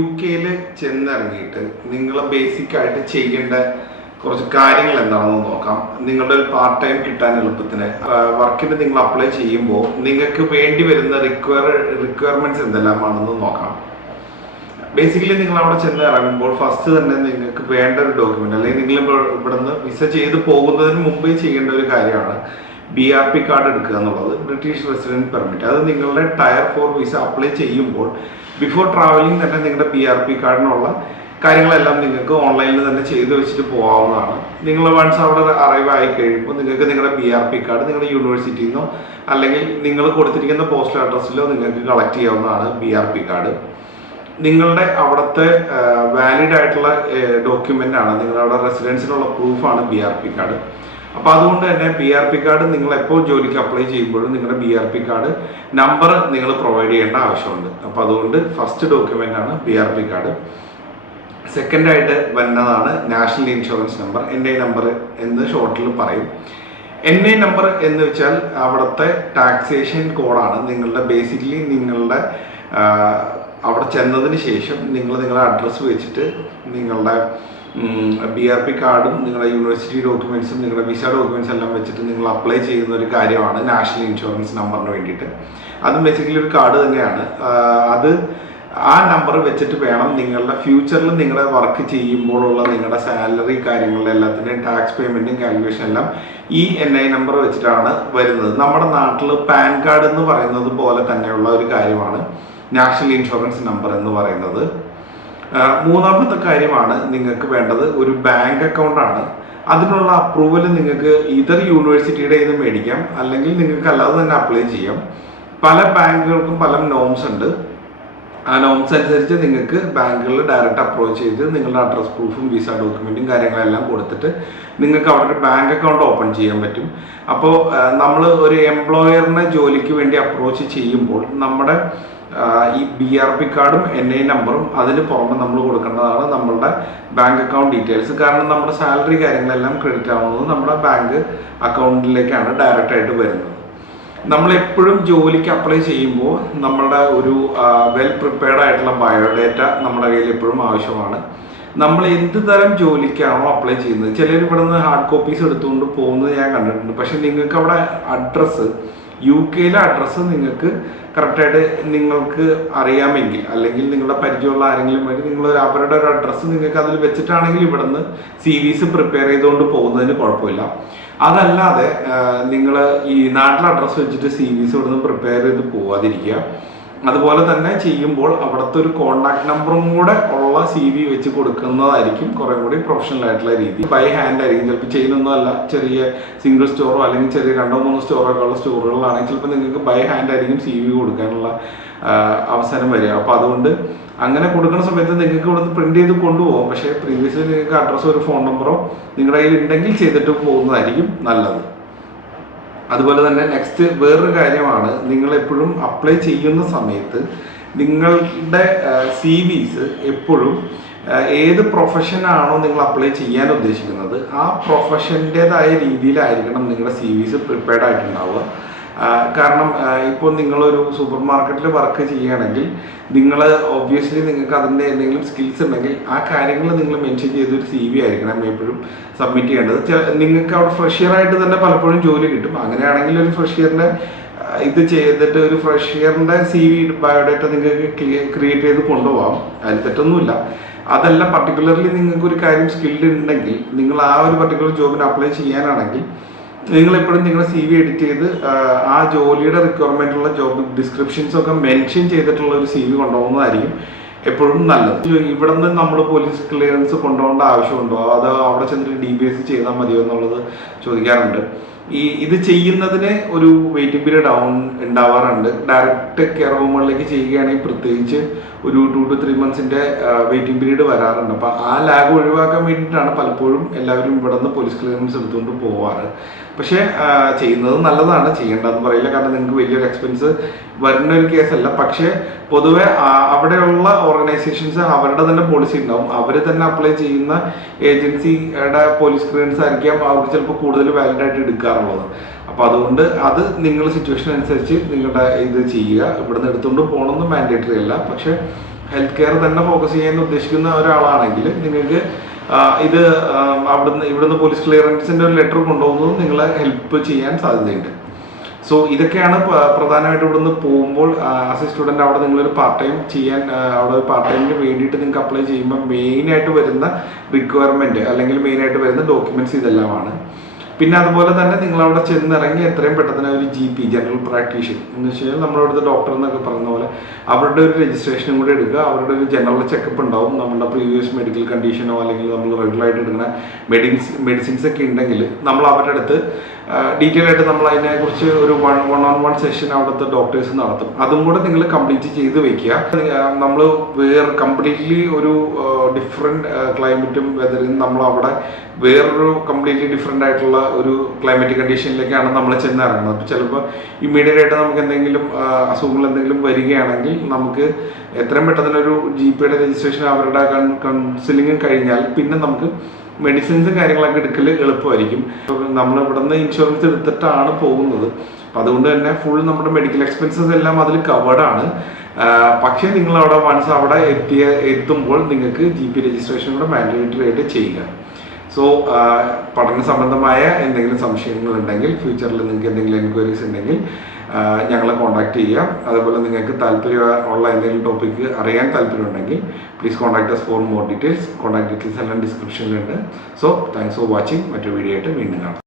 യുകെയിൽ ചെന്നിറങ്ങിയിട്ട് നിങ്ങൾ ബേസിക് ആയിട്ട് ചെയ്യേണ്ട കുറച്ച് കാര്യങ്ങൾ എന്താണെന്ന് നോക്കാം. നിങ്ങളുടെ ഒരു പാർട്ട് ടൈം കിട്ടാൻ എളുപ്പത്തിന് വർക്കിന് നിങ്ങൾ അപ്ലൈ ചെയ്യുമ്പോൾ നിങ്ങൾക്ക് വേണ്ടി വരുന്ന റിക്വയർമെന്റ്സ് എന്തെല്ലാമാണെന്ന് നോക്കാം. ബേസിക്കലി നിങ്ങൾ അവിടെ ചെന്ന് ഇറങ്ങുമ്പോൾ ഫസ്റ്റ് തന്നെ നിങ്ങൾക്ക് വേണ്ട ഒരു ഡോക്യുമെന്റ്, അല്ലെങ്കിൽ നിങ്ങൾ ഇവിടുന്ന് വിസ ചെയ്ത് പോകുന്നതിന് മുമ്പേ ചെയ്യേണ്ട ഒരു കാര്യമാണ് BRP കാർഡ് എടുക്കുക എന്നുള്ളത്, ബ്രിട്ടീഷ് റെസിഡന്റ് പെർമിറ്റ്. അത് നിങ്ങളുടെ ടയർ 4 വിസ അപ്ലൈ ചെയ്യുമ്പോൾ ബിഫോർ ട്രാവലിംഗ് തന്നെ നിങ്ങളുടെ BRP കാർഡിനുള്ള കാര്യങ്ങളെല്ലാം നിങ്ങൾക്ക് ഓൺലൈനിൽ തന്നെ ചെയ്ത് വെച്ചിട്ട് പോകാവുന്നതാണ്. നിങ്ങൾ വൺസ് അവിടെ അറൈവ് ആയി കഴിയുമ്പോൾ നിങ്ങൾക്ക് നിങ്ങളുടെ BRP കാർഡ് നിങ്ങളുടെ യൂണിവേഴ്സിറ്റിയിൽ നിന്നോ അല്ലെങ്കിൽ നിങ്ങൾ കൊടുത്തിരിക്കുന്ന പോസ്റ്റൽ അഡ്രസ്സിലോ നിങ്ങൾക്ക് കളക്ട് ചെയ്യാവുന്നതാണ് BRP കാർഡ്. നിങ്ങളുടെ അവിടുത്തെ വാലിഡ് ആയിട്ടുള്ള ഡോക്യുമെന്റ് ആണ്, നിങ്ങളുടെ അവിടെ റെസിഡൻസിനുള്ള പ്രൂഫാണ് BRP കാർഡ്. അപ്പോൾ അതുകൊണ്ട് തന്നെ BRP കാർഡ് നിങ്ങൾ എപ്പോൾ ജോലിക്ക് അപ്ലൈ ചെയ്യുമ്പോഴും നിങ്ങളുടെ BRP കാർഡ് നമ്പർ നിങ്ങൾ പ്രൊവൈഡ് ചെയ്യേണ്ട ആവശ്യമുണ്ട്. അപ്പോൾ അതുകൊണ്ട് ഫസ്റ്റ് ഡോക്യുമെന്റ് ആണ് BRP കാർഡ്. സെക്കൻഡ് ആയിട്ട് വരുന്നതാണ് national insurance number, NI number എന്ന് ഷോർട്ടിൽ പറയും. NI നമ്പർ എന്ന് വെച്ചാൽ അവിടുത്തെ ടാക്സേഷൻ കോഡാണ്. നിങ്ങളുടെ ബേസിക്കലി നിങ്ങളുടെ അവിടെ ചെന്നതിന് ശേഷം നിങ്ങളുടെ അഡ്രസ്സ് വെച്ചിട്ട് നിങ്ങളുടെ BRP കാർഡും നിങ്ങളുടെ യൂണിവേഴ്സിറ്റി ഡോക്യുമെന്റ്സും നിങ്ങളുടെ വിസ ഡോക്യുമെന്റ്സ് എല്ലാം വെച്ചിട്ട് നിങ്ങൾ അപ്ലൈ ചെയ്യുന്ന ഒരു കാര്യമാണ് നാഷണൽ ഇൻഷുറൻസ് നമ്പറിന് വേണ്ടിയിട്ട്. അതും ബേസിക്കലി ഒരു കാർഡ് തന്നെയാണ്. അത് ആ നമ്പർ വെച്ചിട്ട് വേണം നിങ്ങളുടെ ഫ്യൂച്ചറിൽ നിങ്ങളുടെ വർക്ക് ചെയ്യുമ്പോഴുള്ള നിങ്ങളുടെ സാലറി കാര്യങ്ങളുടെ എല്ലാത്തിൻ്റെയും ടാക്സ് പേയ്മെന്റും കാൽക്കുലേഷൻ എല്ലാം ഈ NI നമ്പർ വെച്ചിട്ടാണ് വരുന്നത്. നമ്മുടെ നാട്ടിൽ പാൻ കാർഡ് എന്ന് പറയുന്നത് പോലെ തന്നെയുള്ള ഒരു കാര്യമാണ് നാഷണൽ ഇൻഷുറൻസ് നമ്പർ എന്ന് പറയുന്നത്. മൂന്നാമത്തെ കാര്യമാണ് നിങ്ങൾക്ക് വേണ്ടത് ഒരു ബാങ്ക് അക്കൗണ്ട് ആണ്. അതിനുള്ള അപ്രൂവൽ നിങ്ങൾക്ക് ഇതർ യൂണിവേഴ്സിറ്റിയുടെ ഇത് മേടിക്കാം, അല്ലെങ്കിൽ നിങ്ങൾക്ക് അല്ലാതെ തന്നെ അപ്ലൈ ചെയ്യാം. പല ബാങ്കുകൾക്കും പല നോംസ് ഉണ്ട്. ആ നോംസ് അനുസരിച്ച് നിങ്ങൾക്ക് ബാങ്കുകളിൽ ഡയറക്റ്റ് അപ്രോച്ച് ചെയ്ത് നിങ്ങളുടെ അഡ്രസ് പ്രൂഫും വിസ ഡോക്യുമെന്റും കാര്യങ്ങളെല്ലാം കൊടുത്തിട്ട് നിങ്ങൾക്ക് അവിടെ ഒരു ബാങ്ക് അക്കൗണ്ട് ഓപ്പൺ ചെയ്യാൻ പറ്റും. അപ്പോൾ നമ്മൾ ഒരു എംപ്ലോയറിനെ ജോലിക്ക് വേണ്ടി അപ്രോച്ച് ചെയ്യുമ്പോൾ നമ്മുടെ ഈ BRP കാർഡും NI നമ്പറും അതിന് പുറമെ നമ്മൾ കൊടുക്കേണ്ടതാണ് നമ്മളുടെ ബാങ്ക് അക്കൗണ്ട് ഡീറ്റെയിൽസ്. കാരണം നമ്മുടെ സാലറി കാര്യങ്ങളെല്ലാം ക്രെഡിറ്റ് ആവുന്നത് നമ്മുടെ ബാങ്ക് അക്കൗണ്ടിലേക്കാണ് ഡയറക്റ്റ് ആയിട്ട് വരുന്നത്. നമ്മളെപ്പോഴും ജോലിക്ക് അപ്ലൈ ചെയ്യുമ്പോൾ നമ്മളുടെ ഒരു വെൽ പ്രിപ്പയർഡ് ആയിട്ടുള്ള ബയോഡേറ്റ നമ്മുടെ കയ്യിൽ എപ്പോഴും ആവശ്യമാണ്. നമ്മൾ എന്ത് തരം ജോലിക്കാണോ അപ്ലൈ ചെയ്യുന്നത്, ചിലർ ഇവിടെ നിന്ന് ഹാർഡ് കോപ്പീസ് എടുത്തുകൊണ്ട് പോകുന്നത് ഞാൻ കണ്ടിട്ടുണ്ട്. പക്ഷെ നിങ്ങൾക്ക് അവിടെ അഡ്രസ്സ്, UK അഡ്രസ്സ് നിങ്ങൾക്ക് കറക്റ്റായിട്ട് നിങ്ങൾക്ക് അറിയാമെങ്കിൽ, അല്ലെങ്കിൽ നിങ്ങളുടെ പരിചയമുള്ള ആരെങ്കിലും വേണ്ടി നിങ്ങൾ അവരുടെ ഒരു അഡ്രസ്സ് നിങ്ങൾക്ക് അതിൽ വെച്ചിട്ടാണെങ്കിൽ ഇവിടുന്ന് CVs പ്രിപ്പയർ ചെയ്തുകൊണ്ട് പോകുന്നതിന് കുഴപ്പമില്ല. അതല്ലാതെ നിങ്ങൾ ഈ നാട്ടിലെ അഡ്രസ്സ് വെച്ചിട്ട് CVs ഇവിടുന്ന് പ്രിപ്പയർ ചെയ്ത് പോവാതിരിക്കുക. അതുപോലെ തന്നെ ചെയ്യുമ്പോൾ അവിടുത്തെ ഒരു കോണ്ടാക്ട് നമ്പറും കൂടെ ഉള്ള CV വെച്ച് കൊടുക്കുന്നതായിരിക്കും കുറേ കൂടി പ്രൊഫഷണൽ ആയിട്ടുള്ള രീതി. ബൈ ഹാൻഡ് ആയിരിക്കും ചിലപ്പോൾ ചെയ്യുന്നൊന്നും അല്ല, ചെറിയ സിംഗിൾ സ്റ്റോറോ അല്ലെങ്കിൽ ചെറിയ 2-3 സ്റ്റോറൊക്കെ ഉള്ള സ്റ്റോറുകളിലാണെങ്കിൽ ചിലപ്പോൾ നിങ്ങൾക്ക് ബൈ ഹാൻഡ് ആയിരിക്കും CV കൊടുക്കാനുള്ള അവസരം വരിക. അപ്പോൾ അതുകൊണ്ട് അങ്ങനെ കൊടുക്കുന്ന സമയത്ത് നിങ്ങൾക്ക് ഇവിടുന്ന് പ്രിന്റ് ചെയ്ത് കൊണ്ടുപോകാം. പക്ഷേ പ്രീവിയസ്ലി നിങ്ങൾക്ക് അഡ്രസ്സോ ഒരു ഫോൺ നമ്പറോ നിങ്ങളുടെ കയ്യിൽ ഉണ്ടെങ്കിൽ ചെയ്തിട്ട് പോകുന്നതായിരിക്കും നല്ലത്. അതുപോലെ തന്നെ നെക്സ്റ്റ് വേറൊരു കാര്യമാണ്, നിങ്ങൾ എപ്പോഴും അപ്ലൈ ചെയ്യുന്ന സമയത്ത് നിങ്ങളുടെ CVs എപ്പോഴും ഏത് പ്രൊഫഷനാണോ നിങ്ങൾ അപ്ലൈ ചെയ്യാൻ ഉദ്ദേശിക്കുന്നത് ആ പ്രൊഫഷൻ്റെതായ രീതിയിലായിരിക്കണം നിങ്ങളുടെ CVs പ്രിപ്പയർഡ് ആയിട്ടുണ്ടാവുക. കാരണം ഇപ്പോൾ നിങ്ങളൊരു സൂപ്പർ മാർക്കറ്റിൽ വർക്ക് ചെയ്യുകയാണെങ്കിൽ നിങ്ങൾ ഒബ്വിയസ്ലി നിങ്ങൾക്ക് അതിൻ്റെ എന്തെങ്കിലും സ്കിൽസ് ഉണ്ടെങ്കിൽ ആ കാര്യങ്ങൾ നിങ്ങൾ മെൻഷൻ ചെയ്തൊരു CV ആയിരിക്കണം എപ്പോഴും സബ്മിറ്റ് ചെയ്യേണ്ടത്. നിങ്ങൾക്ക് അവിടെ ഫ്രഷിയറായിട്ട് തന്നെ പലപ്പോഴും ജോലി കിട്ടും. അങ്ങനെയാണെങ്കിൽ ഒരു ഫ്രഷിയറിൻ്റെ ഇത് ചെയ്തിട്ട് ഒരു ഫ്രഷിയറിൻ്റെ CV ബയോഡേറ്റ നിങ്ങൾക്ക് ക്രിയേറ്റ് ചെയ്ത് കൊണ്ടുപോകാം, അതിൽ തെറ്റൊന്നുമില്ല. അതല്ല പർട്ടിക്കുലർലി നിങ്ങൾക്ക് ഒരു കാര്യം സ്കിൽഡ് ഉണ്ടെങ്കിൽ നിങ്ങൾ ആ ഒരു പർട്ടിക്കുലർ ജോബിന് അപ്ലൈ ചെയ്യാനാണെങ്കിൽ നിങ്ങൾ എപ്പോഴും നിങ്ങളുടെ CV എഡിറ്റ് ചെയ്ത് ആ ജോലിയുടെ റിക്വയർമെന്റുള്ള ജോബ് ഡിസ്ക്രിപ്ഷൻസ് ഒക്കെ മെൻഷൻ ചെയ്തിട്ടുള്ള ഒരു CV കൊണ്ടുപോകുന്നതായിരിക്കും എപ്പോഴും നല്ലത്. ഇവിടെ നിന്ന് നമ്മൾ പോലീസ് ക്ലിയറൻസ് കൊണ്ടുപോകേണ്ട ആവശ്യമുണ്ടോ, അതോ അവിടെ ചെന്നിട്ട് DBS ചെയ്താൽ മതിയോ എന്നുള്ളത് ചോദിക്കാറുണ്ട്. ഇത് ചെയ്യുന്നതിന് ഒരു വെയിറ്റിംഗ് പീരീഡ് ഉണ്ടാവാറുണ്ട്. ഡയറക്റ്റ് കെയർ ഹോമുകളിലേക്ക് ചെയ്യുകയാണെങ്കിൽ പ്രത്യേകിച്ച് ഒരു 2 to 3 months വെയിറ്റിംഗ് പീരീഡ് വരാറുണ്ട്. അപ്പോൾ ആ ലാഗ് ഒഴിവാക്കാൻ വേണ്ടിയിട്ടാണ് പലപ്പോഴും എല്ലാവരും ഇവിടെ നിന്ന് പോലീസ് ക്ലിയറൻസ് എടുത്തുകൊണ്ട് പോവാറ്. പക്ഷേ ചെയ്യുന്നത് നല്ലതാണ്, ചെയ്യേണ്ടതെന്ന് പറയില്ല. കാരണം നിങ്ങൾക്ക് വലിയൊരു എക്സ്പെൻസ് വരുന്ന ഒരു കേസല്ല. പക്ഷേ പൊതുവെ അവിടെയുള്ള ഓർഗനൈസേഷൻസ് അവരുടെ തന്നെ പോളിസി ഉണ്ടാവും. അവർ തന്നെ അപ്ലൈ ചെയ്യുന്ന ഏജൻസിയുടെ പോലീസ് ക്ലിയറൻസ് ആയിരിക്കാം അവർക്ക് ചിലപ്പോൾ കൂടുതൽ വാലിഡ് ആയിട്ട് എടുക്കാറുള്ളത്. അപ്പോൾ അതുകൊണ്ട് അത് നിങ്ങളുടെ സിറ്റുവേഷൻ അനുസരിച്ച് നിങ്ങളുടെ ഇത് ചെയ്യുക. ഇവിടുന്ന് എടുത്തുകൊണ്ട് പോകണമെന്ന് മാൻഡേറ്ററി അല്ല. പക്ഷേ ഹെൽത്ത് കെയർ തന്നെ ഫോക്കസ് ചെയ്യാൻ ഉദ്ദേശിക്കുന്ന ഒരാളാണെങ്കിൽ നിങ്ങൾക്ക് ഇത് ഇവിടുന്ന് പോലീസ് ക്ലിയറൻസിൻ്റെ ഒരു ലെറ്റർ കൊണ്ടുപോകുന്നത് നിങ്ങളെ ഹെൽപ്പ് ചെയ്യാൻ സാധ്യതയുണ്ട്. സോ ഇതൊക്കെയാണ് പ്രധാനമായിട്ട് ഇവിടുന്ന് പോകുമ്പോൾ ആസ് എ സ്റ്റുഡൻറ്റ് അവിടെ നിങ്ങളൊരു പാർട്ട് ടൈം ചെയ്യാൻ അവിടെ ഒരു പാർട്ട് ടൈമിന് വേണ്ടിയിട്ട് നിങ്ങൾക്ക് അപ്ലൈ ചെയ്യുമ്പോൾ മെയിനായിട്ട് വരുന്ന റിക്വയർമെൻറ്റ് അല്ലെങ്കിൽ മെയിനായിട്ട് വരുന്ന ഡോക്യുമെൻറ്റ്സ് ഇതെല്ലാമാണ്. പിന്നെ അതുപോലെ തന്നെ നിങ്ങൾ അവിടെ ചെന്നിറങ്ങി എത്രയും പെട്ടെന്ന് ഒരു GP ജനറൽ പ്രാക്ടീഷ്യൻ എന്ന് വെച്ച് കഴിഞ്ഞാൽ നമ്മളവിടുത്തെ ഡോക്ടർ എന്നൊക്കെ പറഞ്ഞ പോലെ അവരുടെ ഒരു രജിസ്ട്രേഷനും കൂടി എടുക്കുക. അവരുടെ ഒരു ജനറൽ ചെക്കപ്പ് ഉണ്ടാവും. നമ്മുടെ പ്രീവിയസ് മെഡിക്കൽ കണ്ടീഷനോ അല്ലെങ്കിൽ നമ്മൾ റെഗുലറായിട്ട് എടുക്കുന്ന മെഡിസിൻസ് ഒക്കെ ഉണ്ടെങ്കിൽ നമ്മൾ അവരുടെ അടുത്ത് ഡീറ്റെയിൽ ആയിട്ട് നമ്മൾ അതിനെക്കുറിച്ച് ഒരു വൺ ഓൺ വൺ സെഷൻ അവിടുത്തെ ഡോക്ടേഴ്സ് നടത്തും. അതും കൂടെ നിങ്ങൾ കംപ്ലീറ്റ് ചെയ്ത് വെക്കുക. നമ്മൾ വേറെ കംപ്ലീറ്റ്ലി ഒരു ഡിഫറെൻറ്റ് ക്ലൈമറ്റും വെതറും നമ്മൾ അവിടെ വേറൊരു കംപ്ലീറ്റ്ലി ഡിഫറെൻ്റ് ആയിട്ടുള്ള ഒരു ക്ലൈമറ്റിക് കണ്ടീഷനിലേക്കാണ് നമ്മൾ ചെന്നിറങ്ങുന്നത്. അപ്പോൾ ചിലപ്പോൾ ഇമ്മീഡിയറ്റ് ആയിട്ട് നമുക്ക് എന്തെങ്കിലും അസുഖങ്ങൾ എന്തെങ്കിലും വരികയാണെങ്കിൽ നമുക്ക് എത്രയും പെട്ടെന്ന് ഒരു GPയുടെ രജിസ്ട്രേഷൻ അവരുടെ കൗൺസിലിംഗും കഴിഞ്ഞാൽ പിന്നെ നമുക്ക് മെഡിസിൻസ് കാര്യങ്ങളൊക്കെ എടുക്കൽ എളുപ്പമായിരിക്കും. നമ്മൾ ഇവിടെ നിന്ന് ഇൻഷുറൻസ് എടുത്തിട്ടാണ് പോകുന്നത്. അപ്പം അതുകൊണ്ട് തന്നെ ഫുൾ നമ്മുടെ മെഡിക്കൽ എക്സ്പെൻസസ് എല്ലാം അതിൽ കവേർഡാണ്. പക്ഷേ നിങ്ങൾ അവിടെ വൺസ് അവിടെ എത്തുമ്പോൾ നിങ്ങൾക്ക് GP രജിസ്ട്രേഷൻ കൂടെ മാൻഡേറ്ററി ആയിട്ട് ചെയ്യുക. സോ പഠന സംബന്ധമായ എന്തെങ്കിലും സംശയങ്ങളുണ്ടെങ്കിൽ ഫ്യൂച്ചറിൽ നിങ്ങൾക്ക് എന്തെങ്കിലും എൻക്വയറീസ് ഉണ്ടെങ്കിൽ ഞങ്ങളെ കോൺടാക്ട് ചെയ്യാം. അതുപോലെ നിങ്ങൾക്ക് താല്പര്യമുള്ള എന്തെങ്കിലും ടോപ്പിക്ക് അറിയാൻ താല്പര്യമുണ്ടെങ്കിൽ please contact us for more details. Contact details എല്ലാം ഡിസ്ക്രിപ്ഷനിലുണ്ട്. So thanks for watching. മറ്റൊരു വീഡിയോ ആയിട്ട് വീണ്ടും കാണാം.